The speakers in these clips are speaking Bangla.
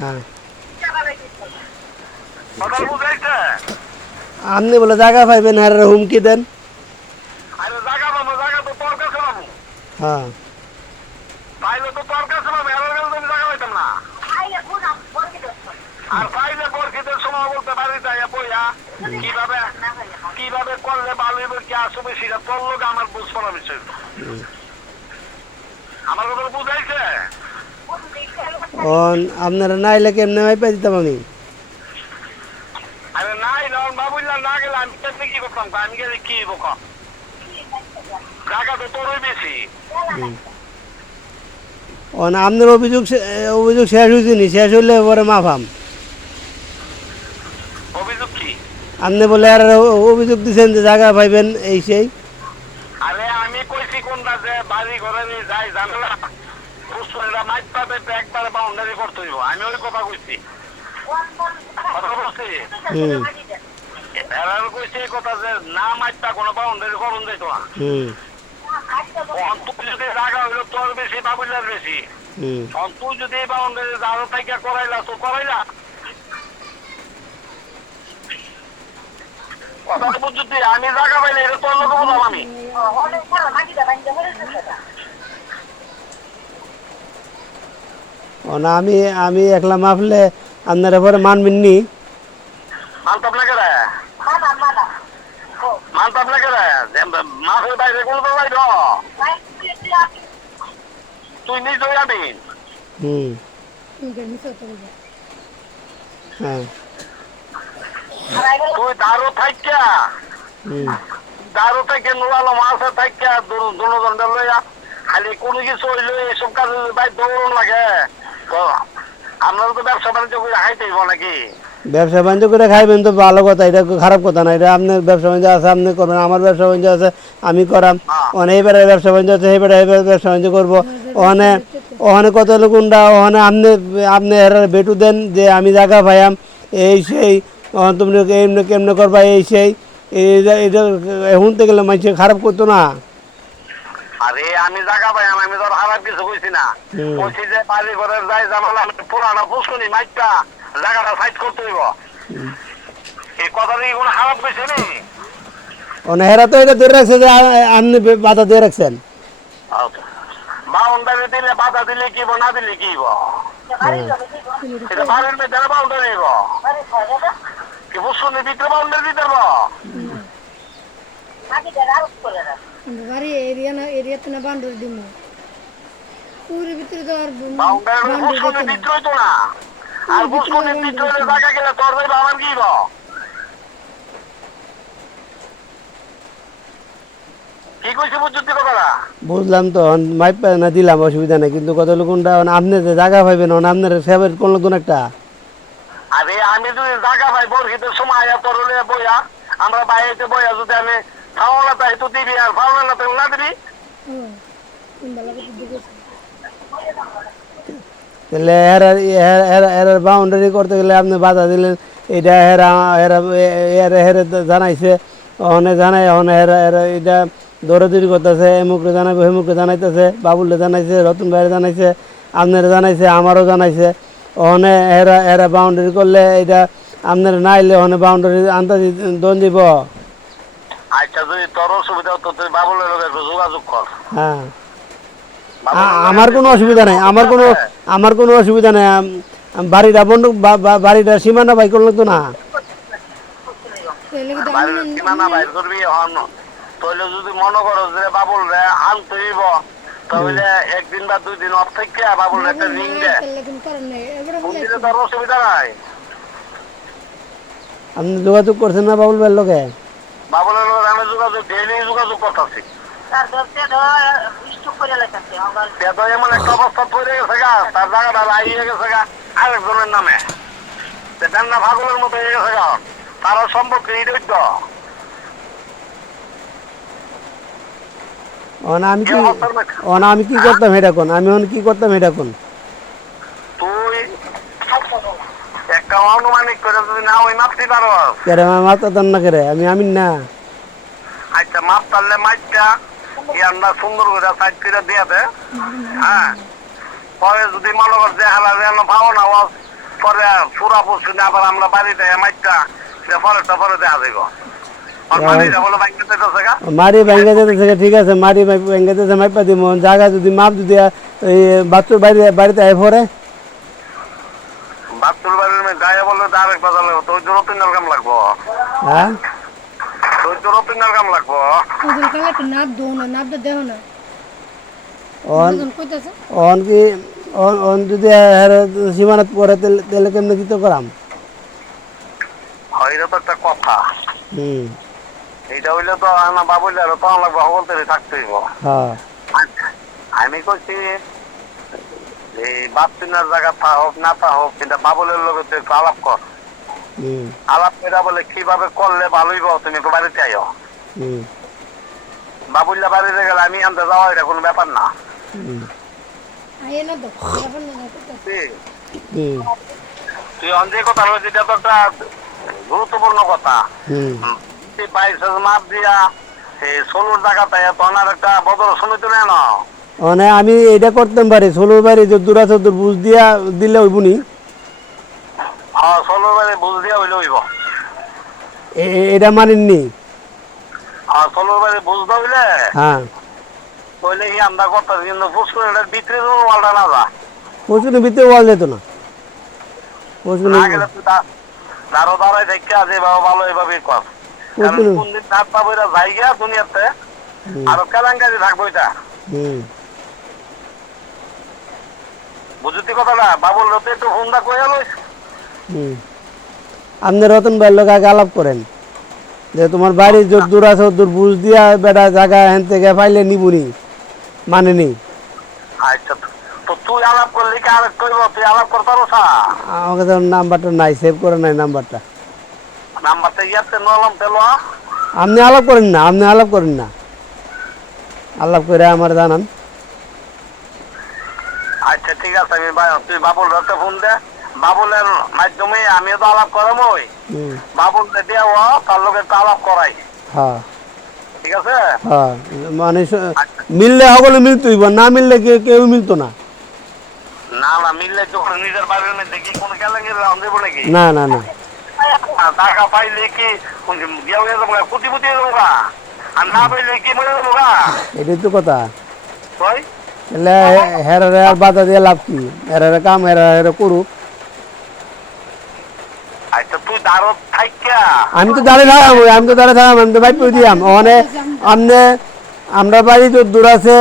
হ্যাঁ কথা বুঝাইছে? আপনি বলে জায়গা পাইবেন আর হুমকি দেন। আরে জায়গা পাবো, জায়গা তো তোর কাছে পাবো। হ্যাঁ পাইলে তো তোর কাছে পাবো, এর কাছে আমি জায়গা পাইতাম না। আর পাইলে বরকিদের সময় বলতে পারি তাই বইয়া কিভাবে কিভাবে করলে ভালো হবে, কি আসবে সেটা তোর লোক আমার বুঝ করা বিষয়। আমার কথা বুঝাইছে? আপনারা না এলে কেমনে মাইপা দিতাম আমি। আরে নাই না বাবুল্লা না গেলে আমি কেমনি কি করতাম, আমি গেলে কি বোকা জায়গা তো তোরই বেশি। আপনার অভিযোগ শেষ হয়েছে নি? শেষ হইলে পরে মাফাম। অভিযোগ কি? আপনি বলে আর অভিযোগ দিচ্ছেন যে জায়গা পাইবেন এই সেই। আরে আমি কইছি কোনটা যে বাড়ি ঘরে নিয়ে যাই ঝামেলা পুষ্পরা মাইক পাবে একবারে বাউন্ডারি করতে হইব, আমি ওই কথা কইছি। কথা বলছি হুম এরা কইছে এই কথা যে না মাইকটা কোনো বাউন্ডারি করুন যাইত না। হুম তুই যদি জায়গা হইলো তোর বেশি বাবুল্লার বেশি, হুম তুই যদি এই বাউন্ডারি আরো থেকে করাইলা তো করাইলা কথা বুঝছি। আমি জায়গা পাইলে এটা তোর লোক বললাম আমি। না আমি আমি একলা মাফলে আপনারা পরে মানবেন নি। মানতাম না কেন? মানতাম না কেন? মাসের বাইরে কোনো বাইর তুই নিজই আমিন। হুম হ্যাঁ তুই দারু থাইকা হুম দারু থেকে নুরালো মাছে থাইকা দুজনটা লইয়া খালি কোনো কিছু হইলে এসব কাজ ভাই দৌড়ন লাগে তো আপনারা তো ব্যবসা বাণিজ্য করে খাইতেইব নাকি? ব্যবসা বাণিজ্য করে খাইবেন তো ভালো কথা, এটা খারাপ কথা না। এটা আপনার ব্যবসা বাণিজ্য আছে আপনি করবেন, আমার ব্যবসা বাণিজ্য আছে আমি করাম। হ্যাঁ ওখানে এইবারে ব্যবসা বাণিজ্য আছে এইবারে ব্যবসা বাণিজ্য করবো। ওখানে ওখানে কত লোকুন্ডা ওখানে আপনি আপনি এর বেটু দেন যে আমি জায়গা পাইয়াম এই সেই, তুমি এমনি কেমনে করবা এই সেই। এটা শুনতে গেলে মানুষ খারাপ করতো না। আরে আমি জায়গা পাই আমি তোর খারাপ কিছু কইছি না, হুম কইছি যে বাড়ি ঘরের যাই জানালা পুরানা পুষ্কনি মাইকটা জায়গাটা সাইড করতে হইব। এই কথা কি কোনো খারাপ কইছে নি? ওখানে হেরা তো এটা ধরে রাখছে যে আপনি বাধা দিয়ে রাখছেন। বাউন্ডারি দিলে বাধা দিলে কি না দিলে কি হ্যাঁ এটা বাড়ির মেয়েদের বাউন্ডারি কি পুষ্কনির ভিতরে বাউন্ডারি দিতে পারবো? বাড়ি এরিয়া না এরিয়াতে না বাউন্ডারি দিব পুরীর ভিতরে তো আর বাউন্ডারি বাউন্ডারি দিতে পুষ্কনির না ভিতরে তো না, আর পুষ্কনির ভিতরে জায়গা গেলে তোর ভাই আমার কি কি কইছে বুঝতে কথা? বুঝলাম তো মাইপ না দিলাম অসুবিধা নেই, কিন্তু কত লোকটা আপনি যে জায়গা পাইবেন আপনার ফেভারিট কোন লোক একটা। আরে আমি যদি জায়গা পাই বর্ষিতের সময় আয়া তোর বইয়া আমরা বাইরে বইয়া যদি আমি খাওয়া তাই তো দিবি আর খাওয়া না তো না দিবি। তাহলে এর বাউন্ডারি করতে গেলে আপনি বাধা দিলেন, এটা হেরা হেরা এরা হেরে জানাইছে ওখানে জানাই ওখানে হেরা হেরা এটা দৌড়াদৌড়ি করতেছে, এমুকরে জানাইবে হেমুকরে জানাইতেছে, বাবুলে জানাইছে, রতন ভাইয়ের জানাইছে, আপনারা জানাইছে, আমারও জানাইছে। ওখানে এরা এরা বাউন্ডারি করলে এটা আপনারা না এলে ওখানে বাউন্ডারি আন্দাজি দন দিব। আচ্ছা যদি তোর অসুবিধা হতো তুই বাবুলের লোকের যোগাযোগ কর। হ্যাঁ আমার কোনো অসুবিধা নেই, আমার কোনো অসুবিধা নেই। বাড়িটা বন্ধ বাড়িটা সীমানা বাই করলে তো না। বাড়ির সীমানা বাইর করবি অন্য তাহলে যদি মনে করো যে বাবুল রে আনতে হইব তাহলে একদিন বা 2 দিন অফ থেকে বাবুল একটা রিং দে দিলে তোর অসুবিধা নাই। আপনি যোগাযোগ করছেন না বাবুল ভাইয়ের লোকে? বাবুলের লোকের আমি যোগাযোগ ডেইলি যোগাযোগ করতেছি। এমন একটা অবস্থা তৈরি গেছে গা তার জায়গাটা লাগিয়ে গেছে গা আরেকজনের নামে না ভাগলের মতো হয়ে গেছে গা তারা সম্পর্কে ইডৈত আমি কি করতাম এটা কোন, আমি এখন কি করতাম এটা কোন? তুই একটা অনুমানিক করে যদি না ওই মাপতে পারো কেরে মাথা দান না করে আমি আমিন না। আচ্ছা মাপ তাহলে মাইকটা আমরা সুন্দর করে সাইড করে দিয়ে দে। হ্যাঁ পরে যদি মনে কর যে হালা যেন পাও না পরে পুরা পশ্চিমে আবার আমরা বাড়িতে মাইটা পরে দেওয়া যাইব মাটিটা বলো বাইকে যেতেছে গা মারি ভেঙে যেতেছে ঠিক আছে, মারি ভেঙে যেতেছে মাইপা দিব জায়গা যদি মাপ যদি এই বাচ্চুর বাড়িতে আয় পরে বাচ্চুর বাড়ির গায়ে বললে তো আরেক বাজার লাগবো, তোর জোর 3 কাম লাগবো, হ্যাঁ তোর জোর 3 কাম লাগবো। ওজন কালে একটা নাপ দো না, নাপটা দেহ না। অন ওজন কইতাছে অন কি অন যদি সীমানাত পরে তাহলে কেমনে দিতে করাম? হয় এটা তো একটা কথা, এইটা হইলে তো না বাবুলে আর তখন লাগবো বলতে থাকতে হইব। হ্যাঁ আমি কইছি এই বাচ্চিনার জায়গা তা হোক না তা হোক, কিন্তু বাবুলের লোক একটু আলাপ কর, আলাপ করে বলে কিভাবে করলে ভালো হইব, তুমি একটু বাড়িতে আইও। বাবুল্লা বাড়িতে গেলে আমি আনতে যাওয়া এটা কোনো ব্যাপার না। আইয়ে না তো ব্যাপার না কইতাছে। তুই অন যে কথা হয়েছে এটা তো একটা গুরুত্বপূর্ণ কথা। তুই 22 মাপ দিয়া এই 16 জায়গাতে তখন আর একটা বদল শুনিতে নেই না। মানে আমি এটা করতাম পারি, ষোলোর বাড়ি যদ্দুর আছে ওদের বুঝ দিয়া দিলে হইবনি। হ্যাঁ 16 বারে বুঝ দিয়া হইলে হইব। এটা মানেননি? হ্যাঁ 16 বারে বুঝ দেওয়া হইলে হ্যাঁ কইলে কি আমরা করতাম, কিন্তু পুষ্করের ভিতরে ওয়ালটা না যা পশুনের ভিতরে ওয়াল যেত না, না গেলে তুই দাঁড়ো দাঁড়াই দেখে আছে বাবা ভালো এভাবে কর, কারণ কোনদিন রাত পাবো এটা জায়গা দুনিয়াতে আরো কেলেঙ্কারি থাকবো এটা। বুঝতি কথাটা বাবুল রতে একটু ফোনটা কইয়া লইস। আপনি রতন ভাইয়ের লোক আগে আলাপ করেন যে তোমার বাড়ি যত দূর আছে দূর বুঝ দিয়া বেটা জায়গা হেন থেকে পাইলে নিবুনি, মানে নি। আচ্ছা তো তুই আলাপ করলি কি আর কইব, তুই আলাপ করতে পারো? আমাকে তো নাম্বারটা নাই, সেভ করে নাই নাম্বারটা। নাম্বারটা ইয়াতে নলম তেল। আপনি আলাপ করেন না, আপনি আলাপ করেন না, আলাপ করে আমার জানান। আচ্ছা ঠিক আছে, আমি তুই বাবুল রতে ফোন দে, বাবুলের মাধ্যমে আমিও তো আলাপ করাম, ওই বাবুল দিয়ে তার লোক একটা আলাপ করাই। হ্যাঁ ঠিক আছে হ্যাঁ, মানে মিললে সকলে মিলতইব, না মিললে কেউ মিলতো না। না না মিললে যখন নিজের বাড়ির মধ্যে কি কোনো কেলেঙ্কারি রাম দেবো নাকি? না না না, টাকা পাইলে কি দিয়া হয়ে যাবো, কোটি কোটি হয়ে যাবো, আর না পাইলে কি মরে যাবো। এটাই তো কথা। তাই তাহলে হেরারে আর বাধা দিয়ে লাভ কি? হেরারে কাম হেরা করুক। আচ্ছা তুই দাঁড়ো থাইকা আমি তো দাঁড়িয়ে থাকাম, আমি তো দাঁড়িয়ে থাকাম, আমি তো বাইক দিয়াম ওখানে। আপনি আমরা বাড়ি যত দূর আছে,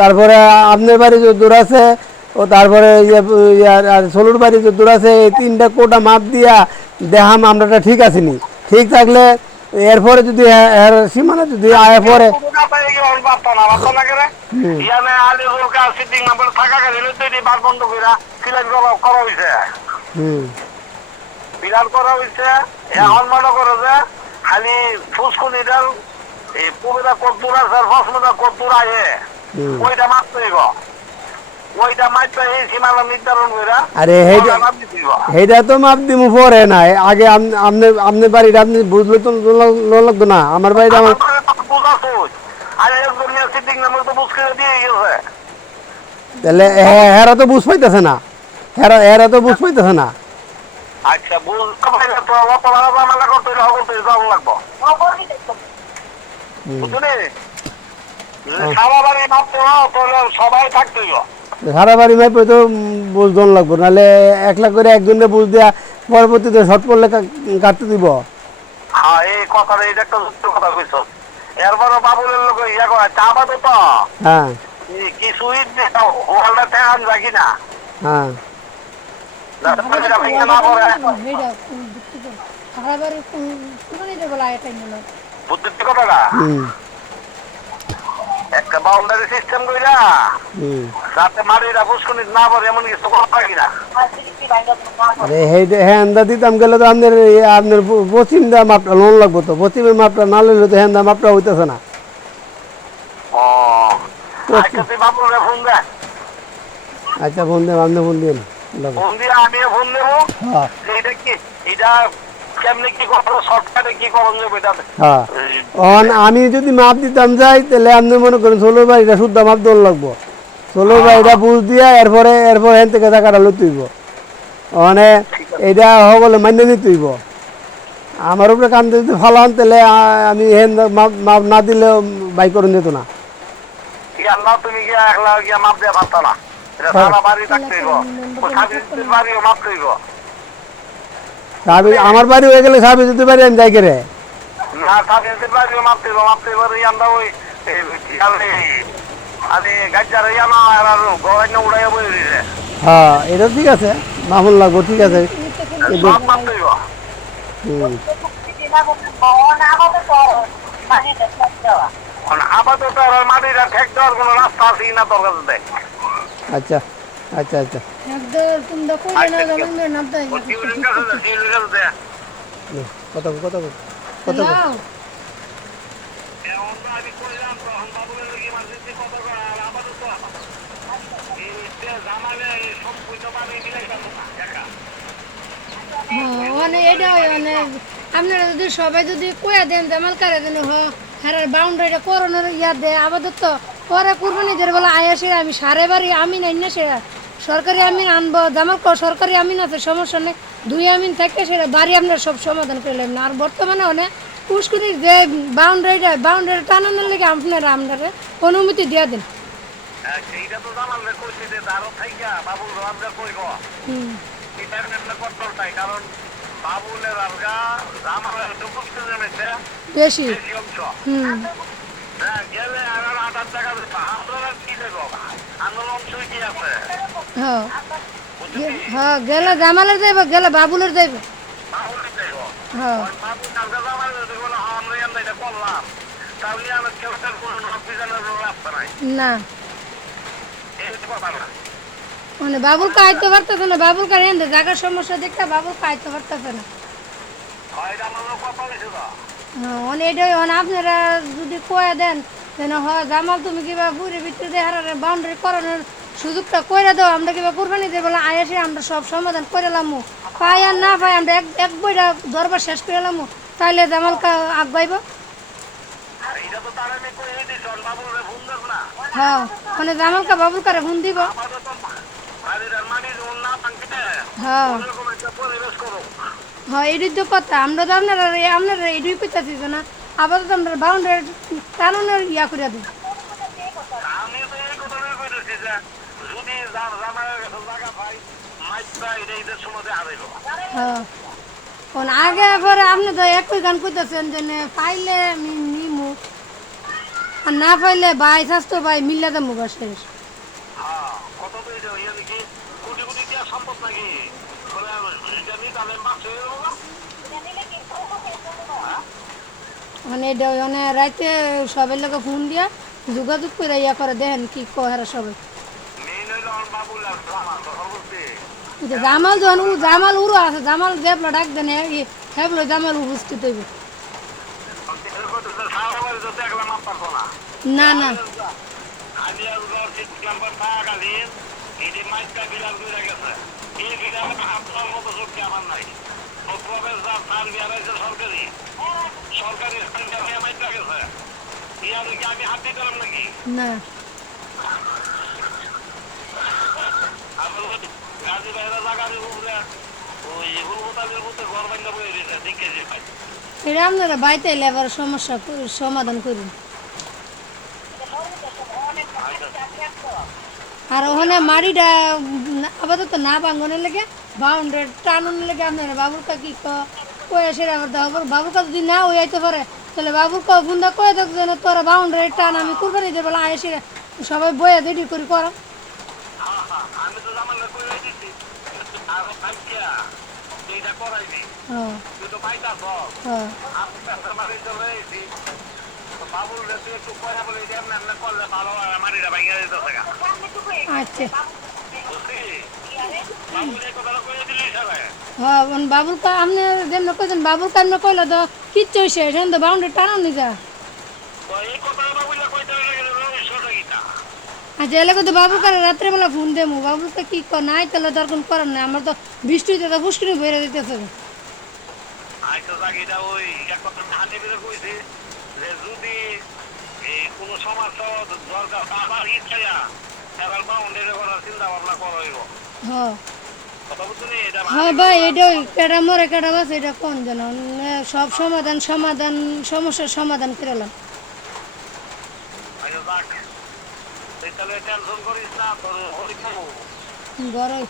তারপরে আপনার বাড়ি যত দূর আছে, ও তারপরে ষোলোর বাড়ি যত দূর আছে, এই 3টা কোটা মাপ দিয়া দেখাম আমরাটা ঠিক আছে নি। ঠিক থাকলে এরপরে যদি সীমানা যদি আয় পরে বিরাট করা হয়েছে। এখন মনে করো যে খালি ফুসকুনিটার এই পুরোটা কদ্দুর আছে আর ফসমটা কদ্দুর আয়ে ওইটা মারতে হইব, ওইটা মারতে এই সীমানা নির্ধারণ করে। আরে সেইটা তো মাপ দিব পরে না, আগে আপনি বাড়িটা আপনি বুঝলে তো লাগতো না। আমার বাড়িটা আমার তাহলে হেরা তো বুঝ পাইতেছে না, হেরা তো বুঝ পাইতেছে না। আচ্ছা বুঝতে পারলে তো ঝামেলা করতে হলে যাওয়া লাগবো, বুঝলি? সারা বাড়ি মাপতে তাহলে সবাই থাকতে হইব। সারা বাড়ি মাইপে তো বুঝ দন লাগবো, নাহলে 1 লাখ করে একজনে বুঝ দিয়া পরবর্তীতে শর্ট পড়লে কাটতে দিব। হ্যাঁ এই কথাটা, এটা একটা সত্য কথা কইছ। এরপরে বাবুলের লোক ইয়া করে চা বাদে তো হ্যাঁ কিছুই ওয়ালটা ঠেকান রাখি না। হ্যাঁ বুদ্ধি কথাটা একটা বাউন্ডারি সিস্টেম কইরা যাতে মারিরা পুষ্কনি না পড়ে এমন কিছু করা পারি না। আরে হ্যাঁ দিতাম গেলে তো আপনার পশ্চিমটা মাপটা লোন লাগবো, তো পশ্চিমের মাপটা না লইলে তো হ্যাঁ মাপটা হইতেছে না। আচ্ছা তুই বাবুরে ফোন দে। আচ্ছা ফোন দেব, আপনি ফোন দিন। ফোন দিয়ে আমিও ফোন দেবো। এটা কি এটা কেমনে কি করবো, শর্টকাটে কি করুন যাবে এটা? হ্যাঁ আমি যদি মাপ দিতাম যাই তাহলে আপনি মনে করেন 16 বাড়িটা শুদ্ধ মাপ দোল লাগবো, 16 বাড়িটা বুঝ দিয়া এরপরে এরপর হেন থেকে টাকাটা লইতে হইব। মানে এটা সকলে মান্য নিতে হইব আমার উপরে কাম যদি ফলান তাহলে আমি হেন মাপ না দিলে বাই করে দিত না ইয়ার না তুমি গিয়া একলা গিয়া মাপ দেয়া পারতা না এটা সারা বাড়ি থাকতে হইব ও সাবিত্রীর বাড়িও মাপ হইব সাবি আমার বাড়ি হয়ে গেলে সাবি যদি বাড়ি আমি যাই করে না সাবিত্রীর বাড়িও মাপতে হইব ইয়ান্দা ওই খেয়ালে আমি গাজ্জার ইয়া না আর গড়াইনা উড়াইয়া বই দিছে হ্যাঁ এটা ঠিক আছে মামুল লাগবো ঠিক আছে কিন্তু সব মাপতে হইব হুম, আপাতত আর মাটিটা ঠেক দেওয়ার কোনো রাস্তা আছে না তোর কাছে দেখ আচ্ছা আচ্ছা আচ্ছা একদম তোমরা কইলে না জানেন না তাই টিউলিং কাছে দেখ নে, কথা কও, কথা কও, কথা কও। নাও এখন তো আমি কইলাম তখন বাবুলের লোক ইমার্জেন্সি কত করে আর আপাতত এই জামালে সম্পূর্ণ পানি মিলাই পাবো না একা হ্যাঁ মানে এটা মানে আপনারা যদি সবাই যদি কইয়া দেন জামাল কারে দেন হ্যাঁ বাউন্ডারিটা করোনার ইয়া দেয় আপাতত পরে কুরবানিদের বলে আয়াসে আমি সারে বাড়ি আমিন আইনা সেরা সরকারি আমিন আনবো জামাল সরকারি আমিন আছে সমস্যা নেই 2 আমিন থাকে সেটা বাড়ি আপনার সব সমাধান করলাম না আর বর্তমানে অনেক পুষ্করির যে বাউন্ডারি টানানোর লেগে আপনারা আপনারা অনুমতি দিয়ে দেন সেইটা তো জামালে কইছি যে তারও থাইকা বাবুল রাবজা কইব হুম ইন্টারনেটে কন্ট্রোল পাই কারণ বাবুলের আলগা জামালের ঢুকুতে নেমেছে বেশি বেশি অংশ হুম হ্যাঁ গেলে আর 8 টাকা দিতে আপনারা কি দেবো আন্দোলন অংশই কি আছে হ্যাঁ বুঝলি হ্যাঁ গেলে জামালের যাইব গেলে বাবুলের যাইব বাবুলই দেব হ্যাঁ বাবুল আলগা জামালে যদি বলে আমরা এটা করলাম তাহলে আমার কেউ তার কোনো অফিসারের রাস্তা নাই না এই কথা না মানে বাবুল কাইতে পারতেছে না বাবুল কার এনে জায়গার সমস্যা দেখতে বাবুল কাইতে পারতেছে না হয় আমার কথা বলেছিল হ্যাঁ মানে এটাই মানে আপনারা যদি কয়ে দেন যেন হয় জামাল তুমি কিবা বুড়ি ভিতরে দিয়ে হারার বাউন্ডারি করানোর সুযোগটা করে দাও আমরা কিবা কুরবানি দিয়ে বলে আয়াসে আমরা সব সমাধান করে লামু পাই আর না পাই আমরা এক বইটা দরবার শেষ করে লামু তাইলে জামাল আগাইব এইটা তো তারা নেই করে দিছ বাবুরে ফোন দেব না হ্যাঁ মানে জামালকা বাবুল কারে ফোন দিব আপাতত বাড়ির মানি যখন না ভাঙতে হ্যাঁ ওরকম একটা পরিবেশ করো হ্যাঁ এটাই তো কথা আমরা তো আপনারা এটাই কইতাছি না আপাতত আমরা বাউন্ডারি টানানোর ইয়া করে দিই আমি তো এই কথাটাই কইতেছি যে যদি জামাইয়ের কাছে জায়গা পাই মাইকটা এটা ঈদের সময় হারাইব হ্যাঁ কোন আগে পরে আপনি তো একই গান কইতেছেন যে পাইলে আমি নিমু আর না পাইলে ভাই স্বাস্থ্য ভাই মিল্লা দাম শেষ হ্যাঁ কত তো এটা ইয়ে নাকি কোটি কোটি দেওয়া সম্ভব নাকি বলে এটা নিয়ে তাহলে মাছ হয়ে যাবো না মানে এটা মানে রাইতে সবের লোক ফোন দিয়া যোগাযোগ করে ইয়া করে দেখেন কি কহারা সবাই মেইন হইলো আমার বাবুল আর জামা সর্বস্তি এটা জামাল যখন জামাল উড়ো আছে জামাল দেবলো ডাক দেন হেবলো জামাল উপস্থিত হইব সারা বাড়ি তো দেখলাম আপনার না না না আমি আর ঠিক ক্যাম্পার থাকাকালীন এই যে মাইকটা বিলাস করে গেছে এই বিলাস আপনার মতো শক্তি আমার নাই প্রবেশ যা সার বিয়ারাইছে সরকারি সরকারি মাইকটা গেছে ইয়ার কি আমি হাত দিতে পারলাম নাকি না গাজী বাইরে লাগাবি উপরে ওই হুলবোতালের মধ্যে ঘর বান্ধা বয়ে দিয়েছে দিকে যে পাই এটা আপনারা বাইতে এলে এবার সমস্যা সমাধান করুন আর ওখানে মাড়িটা আপাতত না ভাঙনের লেগে বাউন্ডারি টানোর লেগে আপনারা বাবুরকা কি কয়ে সেটা আবার দাও বাবুরকা যদি না ওই আইতে পারে তাহলে বাবুরকা বুন্দা কয়ে দেখ যেন তোরা বাউন্ডারি টান আমি কুরবানি দিয়ে বলে আয় সেটা সবাই বয়ে রেডি করে করো আমি তো জামালে কই দিছি আর আজকিয়া এইটা করাইনি হ্যাঁ তুই তো পাইতাছ হ্যাঁ আমি কাছে মারি চলে এসেছি বাবুল রে তুই একটু কয়া বলে দেন না করলে ভালো হয় মারিটা ভাঙিয়ে দিতে থাকা আচ্ছা বুঝলি বাবুল এই কথাটা কয়ে দিলি সবাই হ্যাঁ বাবুর কা আপনি যেমন কইছেন বাবুর কা আপনি কইলে তো কিচ্ছু হয়েছে সেখানে তো বাউন্ডারি টানাও নি যা তো এই কথাটা বাবুলে কইতে লাগে রহস্যটা কিটা আচ্ছা এলাকা তো বাবুর কারে রাত্রেবেলা ফোন দেবো বাবুর কা কি নাই তাহলে তোর কোনো করার নাই আমার তো বৃষ্টিতে তো পুষ্করি বেড়ে দিতেছে আচ্ছা জাগিটা ওই এক কথা হাতে বের কইছে যে যদি এই কোনো সমস্যা দরকার আবার ইচ্ছা এবার বাউন্ডারি করার চিন্তা ভাবনা করা হইব হ্যাঁ কথা বুঝলি এটা হ্যাঁ ভাই এটাই কেডা মরে কেডা বাঁচে এটা কোন যেন সব সমাধান সমস্যার সমাধান করলাম আচ্ছা যাক তুই তাহলে টেনশন করিস না তোর হরিপুর বড়ই